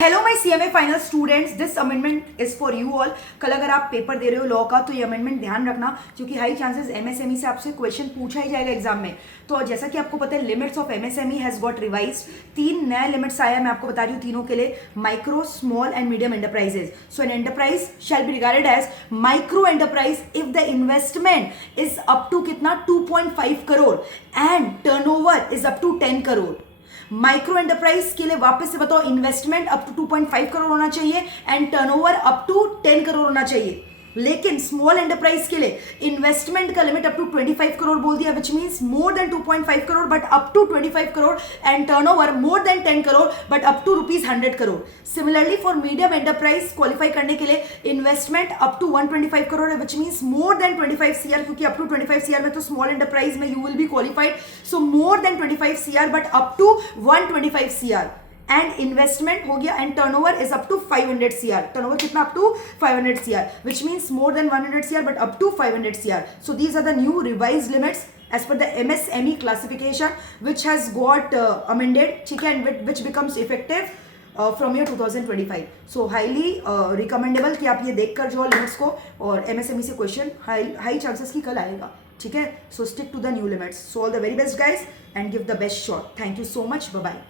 Hello my CMA final students, this amendment is for you all. कल अगर आप paper दे रहे हो लॉ का तो ये अमेंडमेंट ध्यान रखना, क्योंकि हाई चांसेस एमएसएमई से आपसे क्वेश्चन पूछा ही जाएगा एग्जाम में। तो जैसा कि आपको पता है, limits of MSME has got revise. 3 नए लिमिट्स आया, मैं आपको बता रही हूँ तीनों के लिए। Micro, small and medium enterprises. So an enterprise shall be regarded as micro enterprise if the investment is up to कितना 2.5 crore and turnover is up to 10 crore. Micro enterprise के लिए वापस से बताओ, इन्वेस्टमेंट अप टू 2.5 करोड़ होना चाहिए and turnover up to 10 crore होना चाहिए। लेकिन स्मॉल एंटरप्राइज के लिए इन्वेस्टमेंट का लिमिट अप टू 25 करोड़ बोल दिया, which means more than 2.5 crore but up to 25 crore and turnover more than 10 crore but up to ₹100 crore. Similarly for medium enterprise qualify करने के लिए इन्वेस्टमेंट अप टू 125 करोड़ है, which means more than 25 CR, क्योंकि up to 25 CR में तो small enterprise में you will be qualified. So more than 25 CR but up to 125 CR and investment हो गया and turnover is up to 500 CR। Turnover कितना? Up to 500 CR, which means more than 100 CR but up to 500 CR. So these are the new revised limits as per the MSME classification which has got amended, ठीक है, and which becomes effective from year 2025. So highly recommendable कि आप ये देख कर जो limits को, और MSME से क्वेश्चन हाई चांसेस की कल आएगा, ठीक है। So stick to the new limits. So all the very best guys and give the best shot. Thank you so much, bye bye.